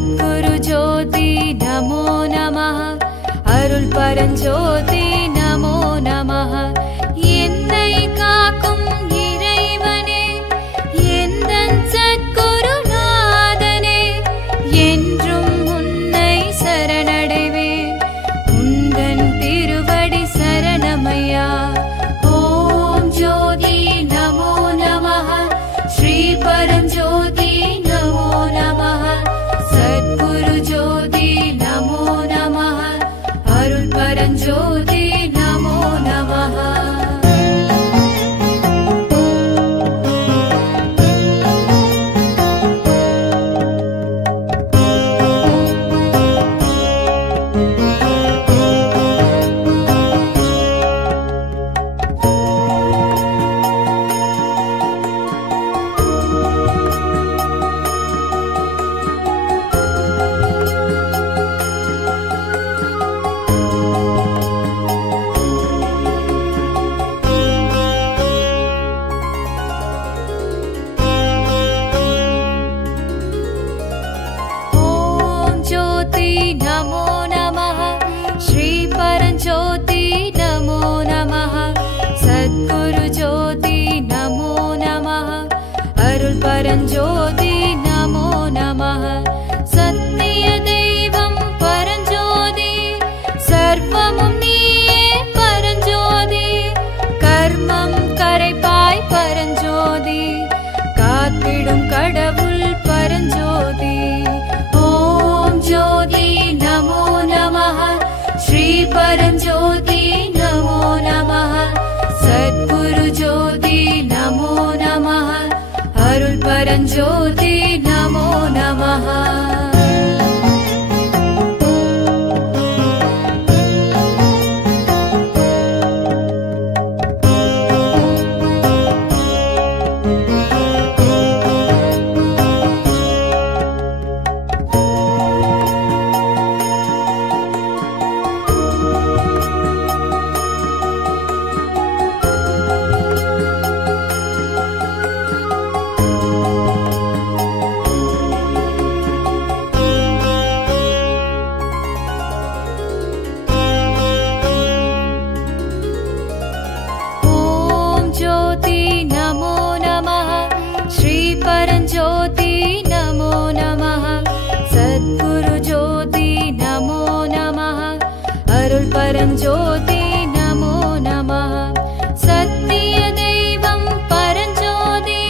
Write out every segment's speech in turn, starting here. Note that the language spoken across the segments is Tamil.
சத்குரு ஜோதி நமோ நமः. அருள் பரஞ்சோதி நமோ நமः. என்னை காக்கும் இறைவனே, எந்தன் சத்குருநாதனே, என்றும் உன்னை சரணடைவேன். உந்தன் திருவடி சரணமையா. ஓம் ஜோதி நமோ நமः. ஸ்ரீ பரஞ்சோதி நமோ நமः. சத்குரு ஜோதி நமோ நமः. அருள் பரஞ்சோதி நமோ நமः. நமோ நமः. ஸ்ரீ பரஞ்சோதி நமோ நமः. சத்குரு ஜோதி நமோ நமः. அருள் பரஞ்சோதி நமோ நமः. சத்திய தெய்வம் பரஞ்சோதி, சர்வமும் நீயே பரஞ்சோதி. கர்மம் கரைப்பாய் பரஞ்சோதி, காத்திடும் கடவுள் பரஞ்சோதி. ஜோதி நமோ நமः. ஸ்ரீ பரஞ்சோதி நமோ நமः. சத்குரு ஜோதி நமோ நமः. அருள் பரஞ்சோதி நமோ நமः. நமோ நமः. ஸ்ரீ பரஞ்சோதி நமோ நமः. சத்குரு ஜோதி நமோ நமः. அருள் பரஞ்சோதி நமோ நமः. சத்திய தெய்வம் பரஞ்சோதி,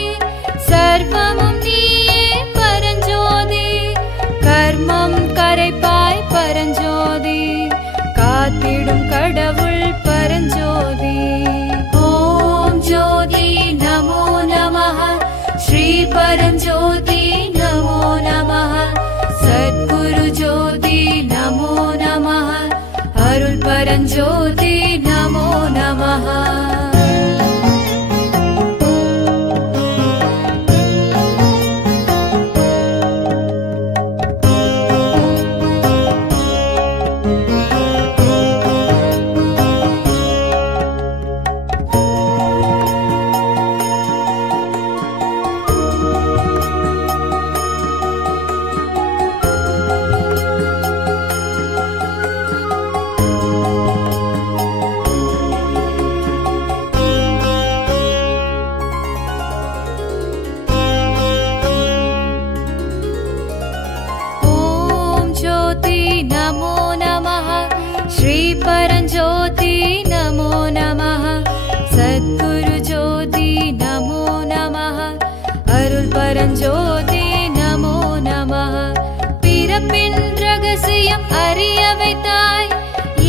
சர்வமும் நீயே பரஞ்சோதி. கர்மம் கரைப்பாய் பரஞ்சோதி, காத்திடும் கடவுள் பரஞ்சோதி. ஜோதி நமோ நமः. ஸ்ரீ பரஞ்சோதி நமோ நமः. சத்குரு ஜோதி நமோ நமः. அருள் பரஞ்சோதி நமோ நமः. நமோ நமः. ஸ்ரீ பரஞ்சோதி நமோ நமः. சத்குரு ஜோதி நமோ நமः. அருள் பரஞ்சோதி நமோ நமः. பிறப்பின் ரகசியம் அறிய வைத்தாய்,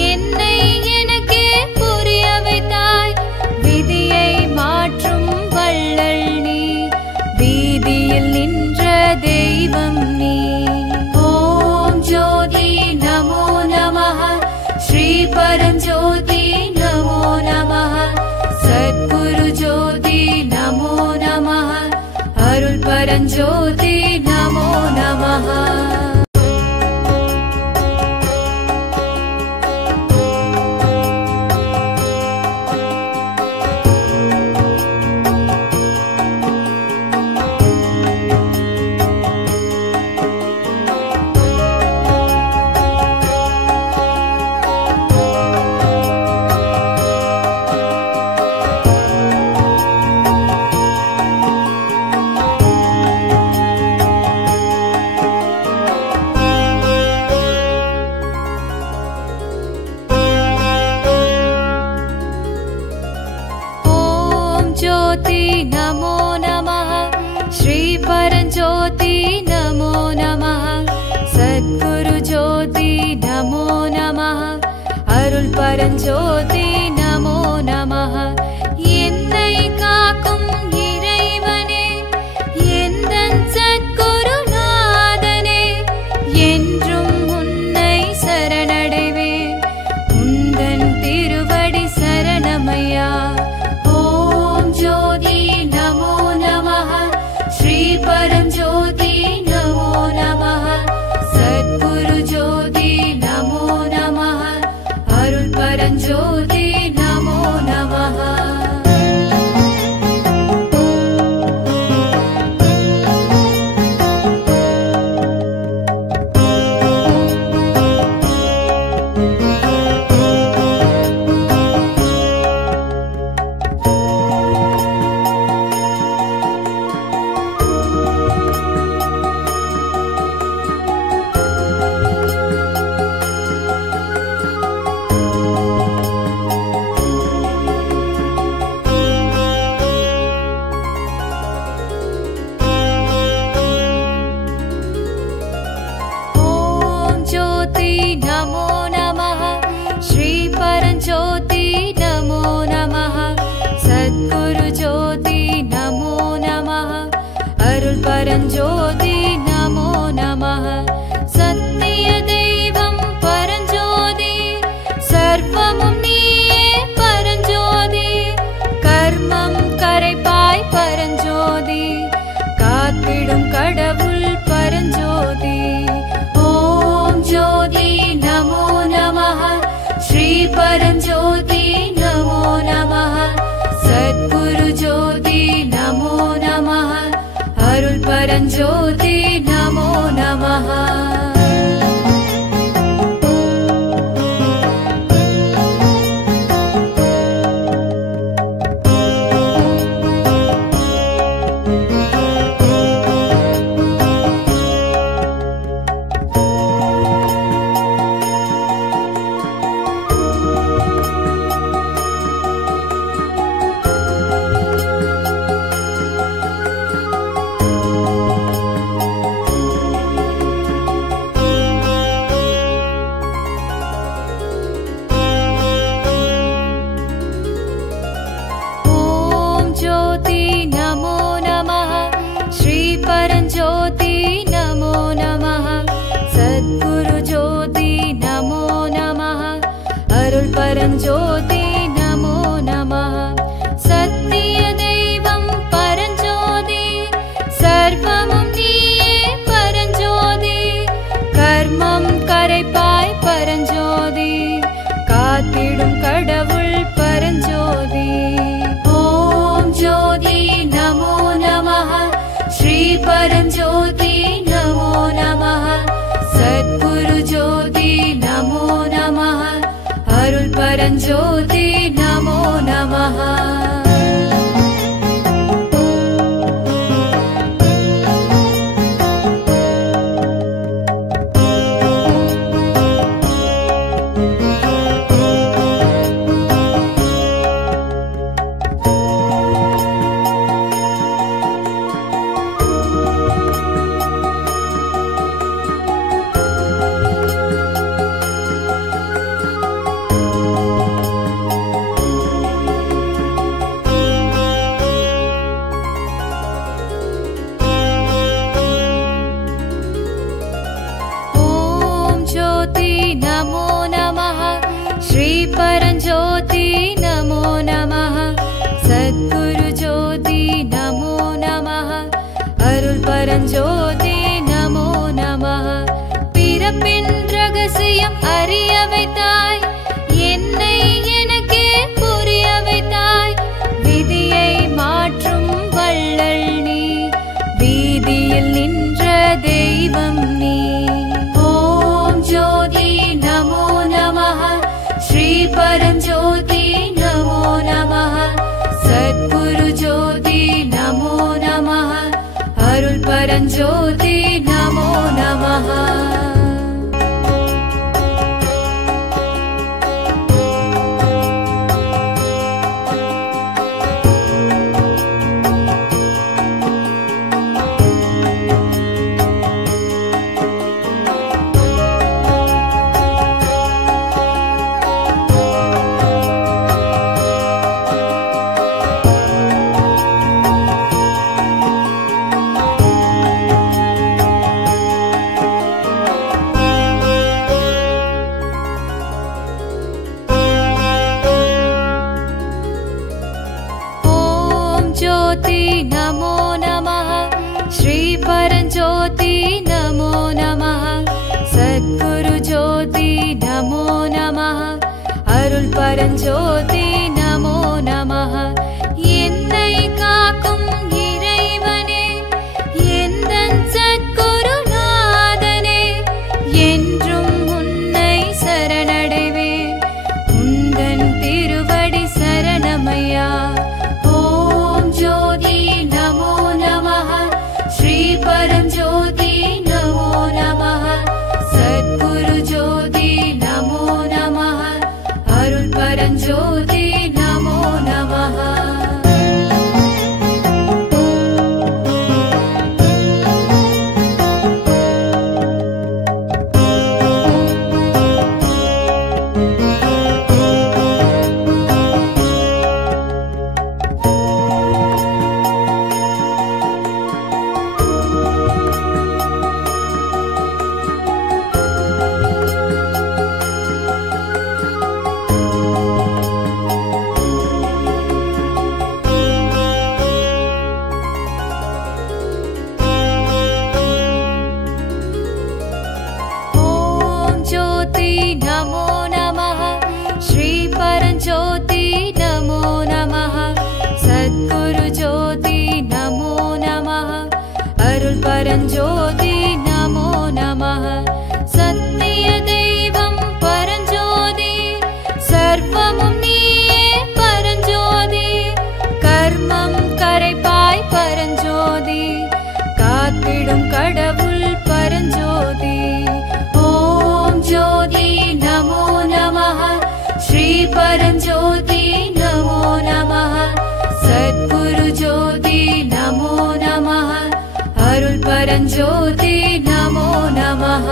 என்னை எனக்கே புரிய வைத்தாய். விதியை மாற்றும் வள்ளல் நீ, வீதியில் நின்ற தெய்வம் நீ. ஜோதி நமோ நமः. ஸ்ரீ பரஞ்சோதி நமோ நமः. சத்குரு ஜோதி நமோ நமः. அருள் பரஞ்சோதி நமோ நமः. பரஞ்சோதி நமோ நமः. என்னை காக்கும் இறைவனே, எந்தன் சத்குருநாதனே, என்றும் உன்னை சரணடைவேன். உந்தன் திருவடி சரணமையா. ஓம் ஜோதி நமோ நமः. ஸ்ரீ பரஞ்சோதி நமோ நமः. சத்குரு ஜோதி நமோ நமः. அருள் பரஞ்சோதி நமோ நமः. நமோ நமः. ஸ்ரீ பரஞ்சோதி நமோ நமः. சத்குரு ஜோதி நமோ நமः. அருள் பரஞ்சோதி நமோ நமः. சத்திய தெய்வம் பரஞ்சோதி, சர்வமும் நீயே பரஞ்சோதி. கர்மம் கரைப்பாய் பரஞ்சோதி, காத்திடும் கடவுள் பரஞ்சோதி. ஜோதி நமோ நமः. ஸ்ரீ பரஞ்சோதி நமோ நமः. சத்குரு ஜோதி நமோ நமः. அருள் பரஞ்சோதி நமோ நமः. நமோ நமः. ஸ்ரீ பரஞ்சோதி நமோ நமः. சத்குரு ஜோதி நமோ நமः. அருள் பரஞ்சோதி நமோ நமः. சத்திய தெய்வம் பரஞ்சோதி, சர்வமும் நீயே பரஞ்சோதி. கர்மம் கரைப்பாய் பரஞ்சோதி, காத்திடும் கடவுள் பரஞ்சோதி. ஜோதி நமோ நமः. ஸ்ரீ பரஞ்சோதி நமோ நமः. சத்குரு ஜோதி நமோ நமः. அருள் பரஞ்சோதி நமோ நமः. நமோ நமः. ஸ்ரீ பரஞ்சோதி நமோ நமः. சத்குரு ஜோதி நமோ நமः. அருள் பரஞ்சோதி நமோ நமः. பிறப்பின் ரகசியம் அறிய வைத்தாய், என்னை எனக்கே புரிய வைத்தாய். விதியை மாற்றும் வள்ளல் நீ, வீதியில் நின்ற தெய்வம் நீ. ஜோதி நமோ நமः. ஸ்ரீ பரஞ்சோதி நமோ நமः. சத்குரு ஜோதி நமோ நமः. அருள் பரஞ்சோதி நமோ நமः. அருள் பரஞ்சோதி நமோ நமः. என்னை காக்கும் இறைவனே, எந்தன் சத்குருநாதனே, என்றும் உன்னை சரணடைவேன். உந்தன் திருவடி சரணமையா. ஓம் ஜோதி நமோ நமः. ஸ்ரீ பரஞ்சோதி நமோ நமः. சத்குரு ஜோதி நமோ நமः. அருள் பரஞ்சோதி நமோ நமः. நமோ நமः. ஸ்ரீ பரஞ்சோதி நமோ நமः. சத்குரு ஜோதி நமோ நமः. அருள் பரஞ்சோதி நமோ நமः. சத்திய தெய்வம் பரஞ்சோதி, சர்வமும் நீயே பரஞ்சோதி. கர்மம் கரைப்பாய் பரஞ்சோதி, காத்திடும் கடவுள் பரஞ்சோதி. ஜோதி நமோ நமः. ஸ்ரீ பரஞ்சோதி நமோ நமः. சத்குரு ஜோதி நமோ நமः. அருள் பரஞ்சோதி நமோ நமः.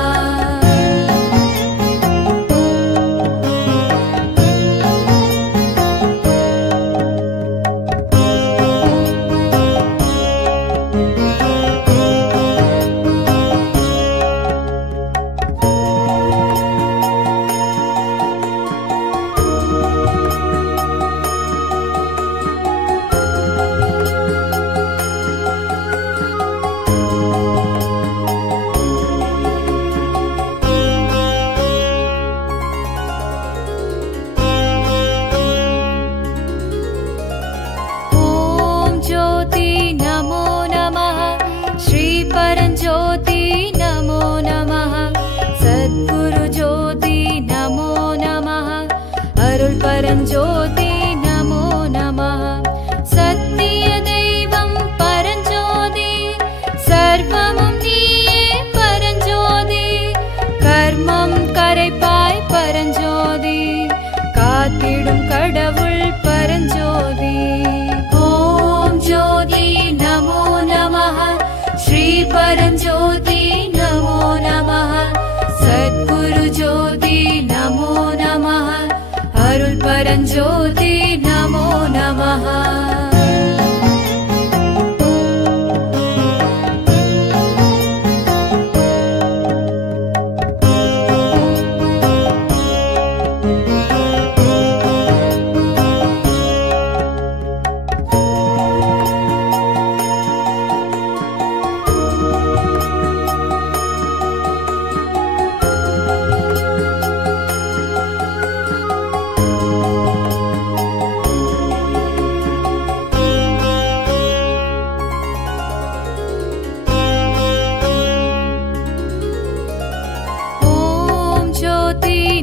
நமோ நமः. ஸ்ரீ பரஞ்சோதி நமோ நமः. சத்குரு ஜோதி நமோ நமः. அருள் பரஞ்சோதி நமோ நமः. சத்திய தெய்வம் பரஞ்சோதி, சர்வமும் நீயே பரஞ்சோதி. கர்மம் கரைப்பாய் பரஞ்சோதி, காத்திடும் கடவுள் பரஞ்சோதி. ஜோதி நமோ நமः. ஸ்ரீ பரஞ்சோதி நமோ நமः. சத்குரு ஜோதி நமோ நமः. அருள் பரஞ்சோதி நமோ நமः.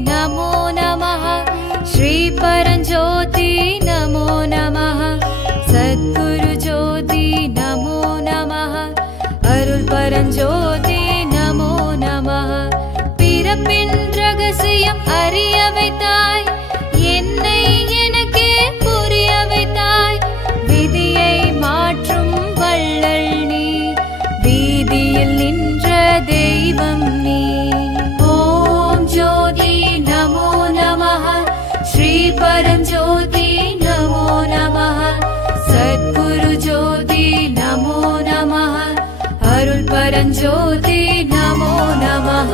நமோ நமः. ஸ்ரீ பரஞ்சோதி நமோ நமः. சத்குரு ஜோதி நமோ நமः. அருள் பரஞ்சோதி நமோ நமः. பிறப்பின் ரகசியம் அறிய வைத்தாய், என்னை எனக்கே புரிய வைத்தாய். விதியை மாற்றும் வள்ளல் நீ, வீதியில் நின்ற தெய்வம் நீ. ஜோதி நமோ நமः. ஸ்ரீ பரஞ்சோதி நமோ நமः. சத்குரு ஜோதி நமோ நமः. அருள் பரஞ்சோதி நமோ நமः.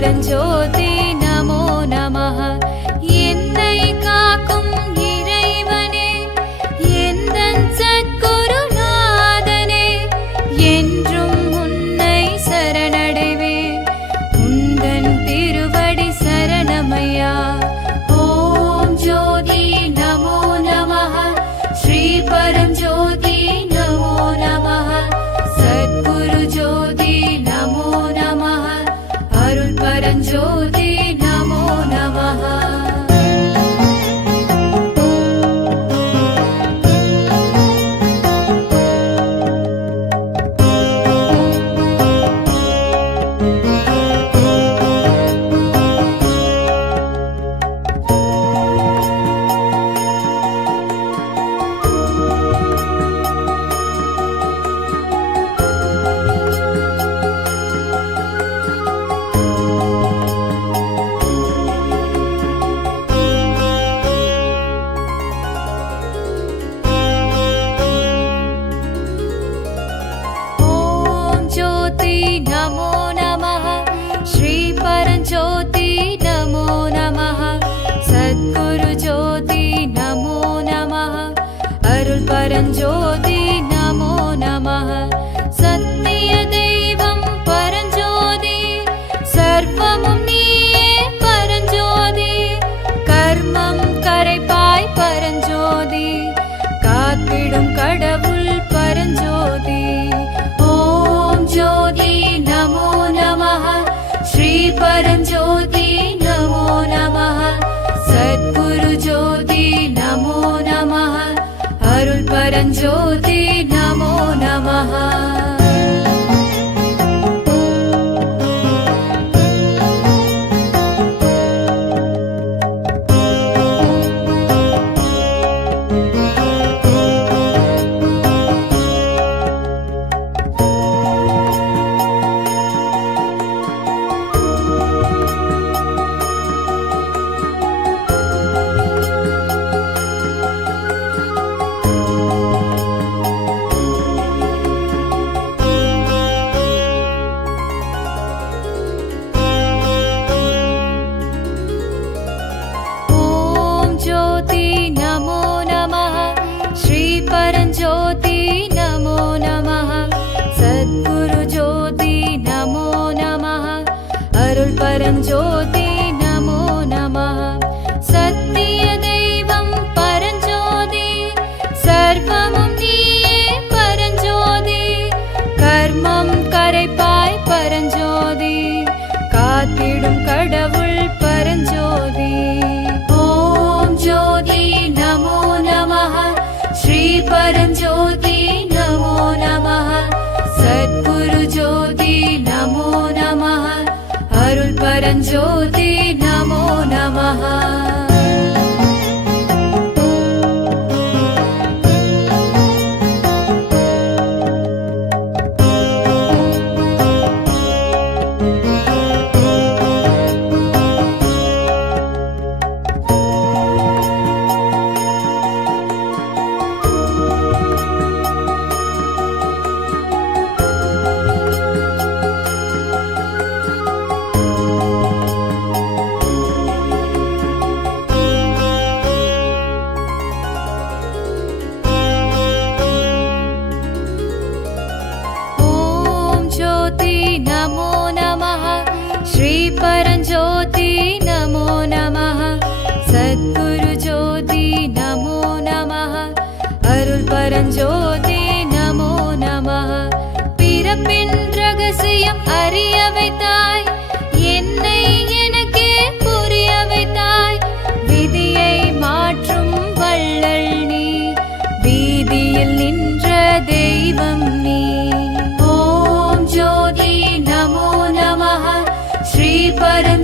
பரஞ்சோதி நமோ நமः. என்னை காக்கும் இறைவனே, எந்தன் சத்குருநாதனே, என்றும் உன்னை சரணடைவேன். உந்தன் திருவடி சரணமையா. ஓம் ஜோதி நமோ நமः. ஸ்ரீ பரஞ்சோதி நமோ நமः. சத்குரு ஜோதி நமோ நமः. அருள் பரஞ்சோதி நமோ நமः. நமோ நமः. ஸ்ரீ பரஞ்சோதி நமோ நமः. சத்குரு ஜோதி நமோ நமः. அருள் பரஞ்சோதி நமோ நமः. சத்திய தெய்வம் பரஞ்சோதி, சர்வமும் நீயே பரஞ்சோதி. கர்மம் கரைப்பாய் பரஞ்சோதி, காத்திடும் கடவுள் பரஞ்சோதி. ஜோதி நமோ நமः. ஸ்ரீ பரஞ்சோதி நமோ நமः. சத்குரு ஜோதி நமோ நமः. அருள் பரஞ்சோதி நமோ நமः. நமோ நமः. ஸ்ரீ பரஞ்சோதி நமோ நமः. சத்குரு ஜோதி நமோ நமः. அருள் பரஞ்சோதி நமோ நமः. சத்திய தெய்வம் பரஞ்சோதி, சர்வமும் நீயே பரஞ்சோதி. கர்மம் கரைப்பாய் பரஞ்சோதி, காத்திடும் கடவுள் பரஞ்சோதி. ஜோதி நமோ நமः. ஸ்ரீ பரஞ்சோதி நமோ நமः. சத்குரு ஜோதி நமோ நமः. அருள் பரஞ்சோதி நமோ நமः. நமோ நமः. ஸ்ரீ பரஞ்சோதி நமோ நமः. சத்குரு ஜோதி நமோ நமः. அருள் பரஞ்சோதி நமோ நமः. பிறப்பின் ரகசியம் அறிய வைத்தாய், என்னை எனக்கே புரிய வைத்தாய். விதியை மாற்றும் வள்ளல் நீ, வீதியில் நின்ற தெய்வம் நீ. ஜோதி நமோ நமः. ஸ்ரீ பரஞ்சோதி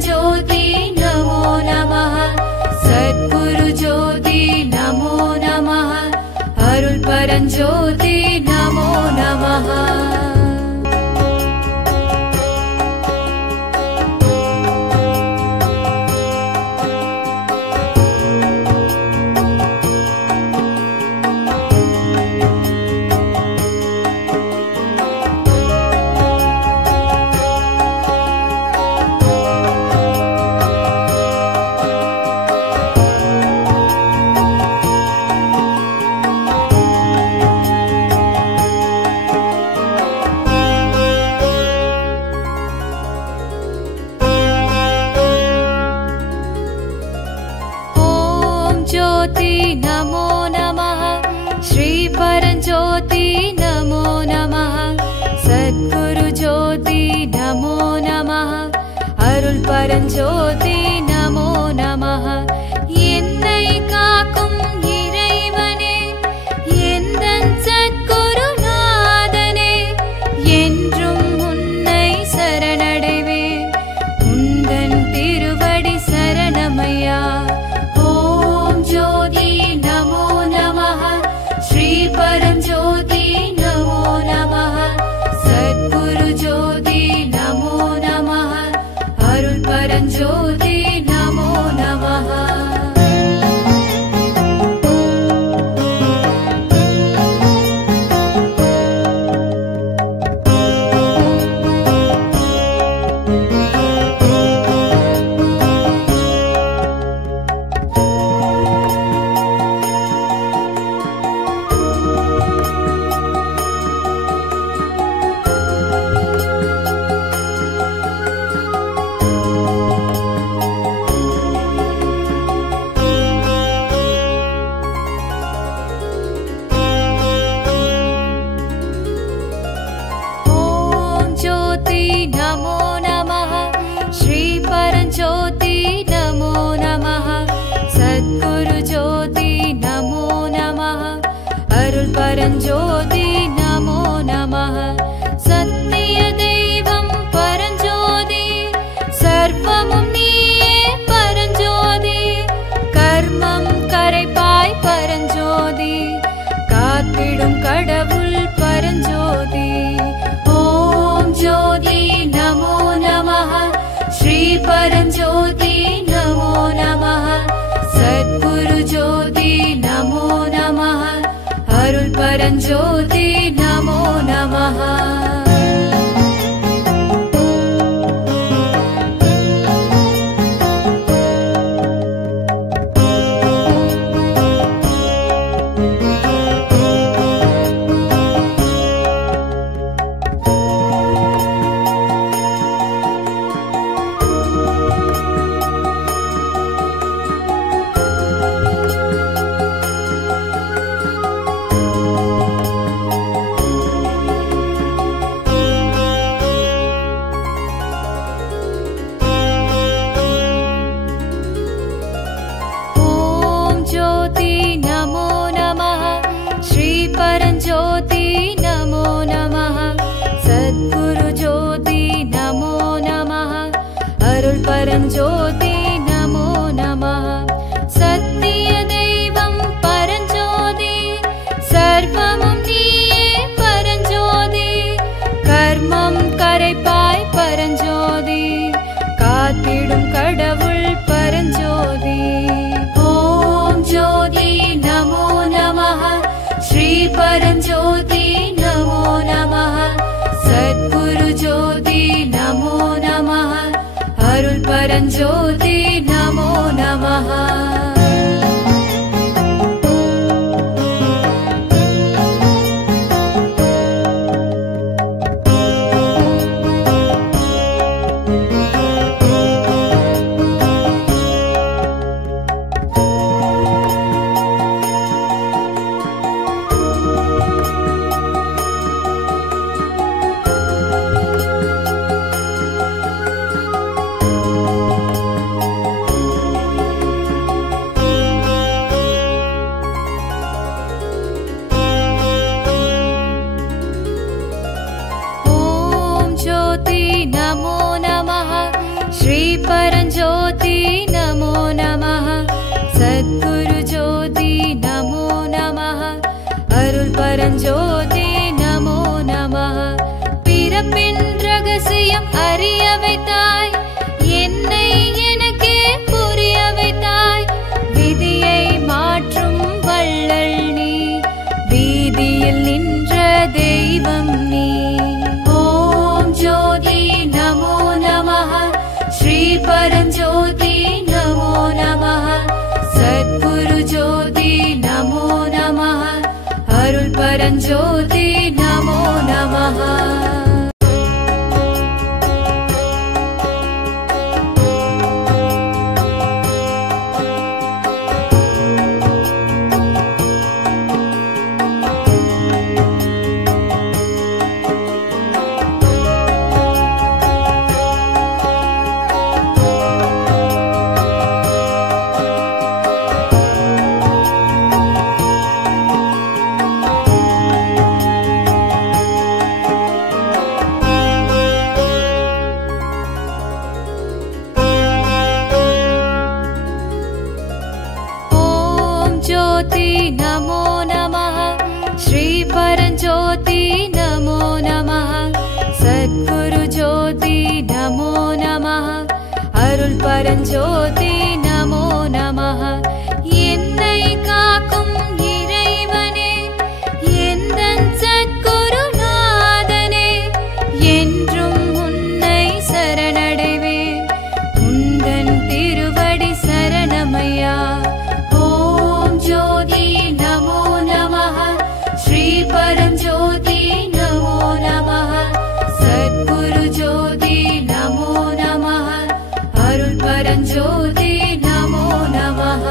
பரஞ்சோதி நமோ நமः. என்னை காக்கும் இறைவனே, எந்தன் சத்குருநாதனே, என்றும் உன்னை சரணடைவேன். உந்தன் திருவடி சரணமையா. ஓம் ஜோதி நமோ நமः. ஸ்ரீ பரஞ்சோதி நமோ நமः. சத்குரு ஜோதி நமோ நமः. அருள் பரஞ்சோதி நமோ நமः. நமோ நமः. ஸ்ரீ பரஞ்சோதி நமோ நமः. சத்குரு ஜோதி நமோ நமः. அருள் பரஞ்சோதி நமோ நமः. சத்திய தெய்வம் பரஞ்சோதி, சர்வமும் நீயே பரஞ்சோதி. கர்மம் கரைப்பாய் பரஞ்சோதி, காத்திடும் கடவுள் பரஞ்சோதி. ஜோதி நமோ நமः. ஸ்ரீ பரஞ்சோதி நமோ நமः. சத்குரு ஜோதி நமோ நமः. அருள் பரஞ்சோதி நமோ நமः. நமோ நமः. ஸ்ரீ பரஞ்சோதி நமோ நமः. சத்குரு ஜோதி நமோ நமः. அருள் பரஞ்சோதி நமோ நமः. சத்திய தெய்வம் பரஞ்சோதி, சர்வமும் நீயே பரஞ்சோதி. கர்மம் கரைப்பாய் பரஞ்சோதி, காத்திடும் கடவுள் பரஞ்சோதி. ஜோதி நமோ நமः. ஸ்ரீ பரஞ்சோதி நமோ நமः. சத்குரு ஜோதி நமோ நமः. அருள் பரஞ்சோதி நமோ நமः. நமோ நமः. ஸ்ரீ பரஞ்சோதி நமோ நமः. சத்குரு ஜோதி நமோ நமः. அருள் பரஞ்சோதி நமோ நமः. பிறப்பின் ரகசியம் அறிய வைத்தாய், என்னை எனக்கே புரிய வைத்தாய். விதியை மாற்றும் வள்ளல் நீ, வீதியில் நின்ற தெய்வம் நீ. ஜோதி நமோ நமः. ஸ்ரீ பரஞ்சோதி நமோ நமः. சத்குரு ஜோதி நமோ நமः. அருள் பரஞ்சோதி நமோ நமः. பரஞ்சோதி நமோ நமः. என்னை காக்கும் இறைவனே, எந்தன் சத்குருநாதனே, என்றும் உன்னை சரணடைவேன். உந்தன் திருவடி சரணமையா. ஓம் ஜோதி நமோ நமः. ஸ்ரீ பரஞ்சோதி நமோ நமः. சத்குரு ஜோதி நமோ நமः. அருள் பரஞ்சோதி நமோ நமः.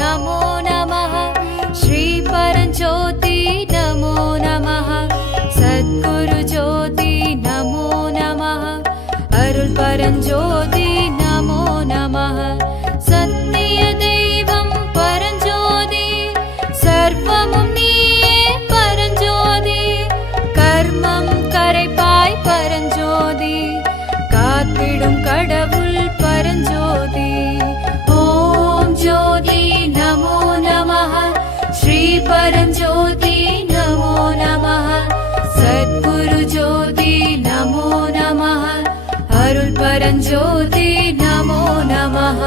நமோ நமः. ஸ்ரீ பரஞ்சோதி நமோ நமः. சத்குரு ஜோதி நமோ நமः. அருள் பரஞ்சோதி நமோ நமः. சத்திய தெய்வம் பரஞ்சோதி, சர்வமும் நீயே பரஞ்சோதி. கர்மம் கரைப்பாய் பரஞ்சோதி, காத்திடும் கடவுள் பரஞ்சோதி. ஜோதி நமோ நமः. ஸ்ரீ பரஞ்சோதி நமோ நமः. சத்குரு ஜோதி நமோ நமः. அருள் பரஞ்சோதி நமோ நமः.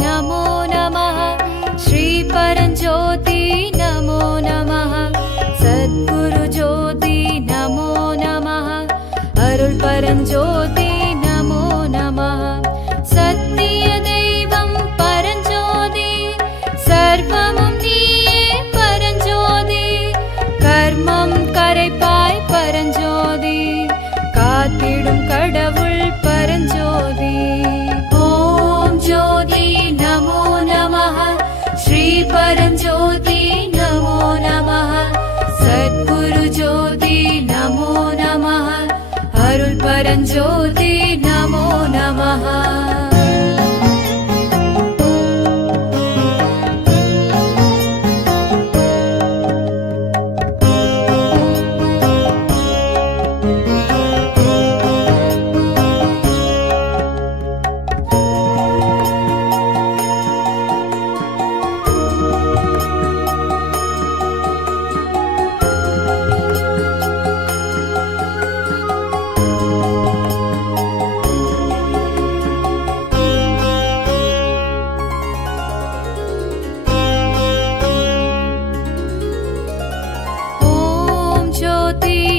நமோ நமः. ஸ்ரீ பரஞ்சோதி நமோ நமः. சத்குரு ஜோதி நமோ நமः. அருள் பரஞ்சோதி நமோ நமः. சத்திய தெய்வம் பரஞ்சோதி, சர்வமும் நீயே பரஞ்சோதி. கர்மம் கரைப்பாய் பரஞ்சோதி, காத்திடும் கடவுள் பரஞ்சோதி. ஜோதி நமோ நமः. ஸ்ரீ பரஞ்சோதி நமோ நமः. சத்குரு ஜோதி நமோ நமः. அருள் பரஞ்சோதி நமோ நமः.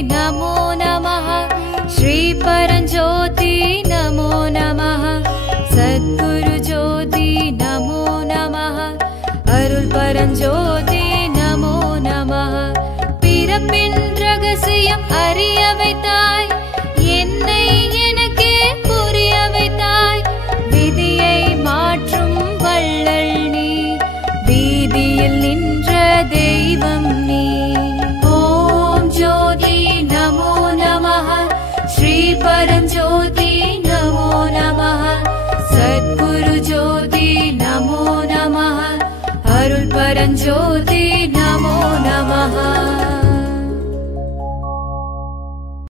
நமோ நமः. ஸ்ரீ பரஞ்சோதி நமோ நமः. சத்குரு ஜோதி நமோ நமः. அருள் பரஞ்சோதி நமோ நமः. பிறப்பின் ரகசியம் அறிய வைத்தாய், என்னை எனக்கே புரிய வைத்தாய். விதியை மாற்றும் வள்ளல் நீ, வீதியில் நின்ற தெய்வம் நீ. ஜோதி நமோ நமः. ஸ்ரீ பரஞ்சோதி நமோ நமः. சத்குரு ஜோதி நமோ நமः. அருள் பரஞ்சோதி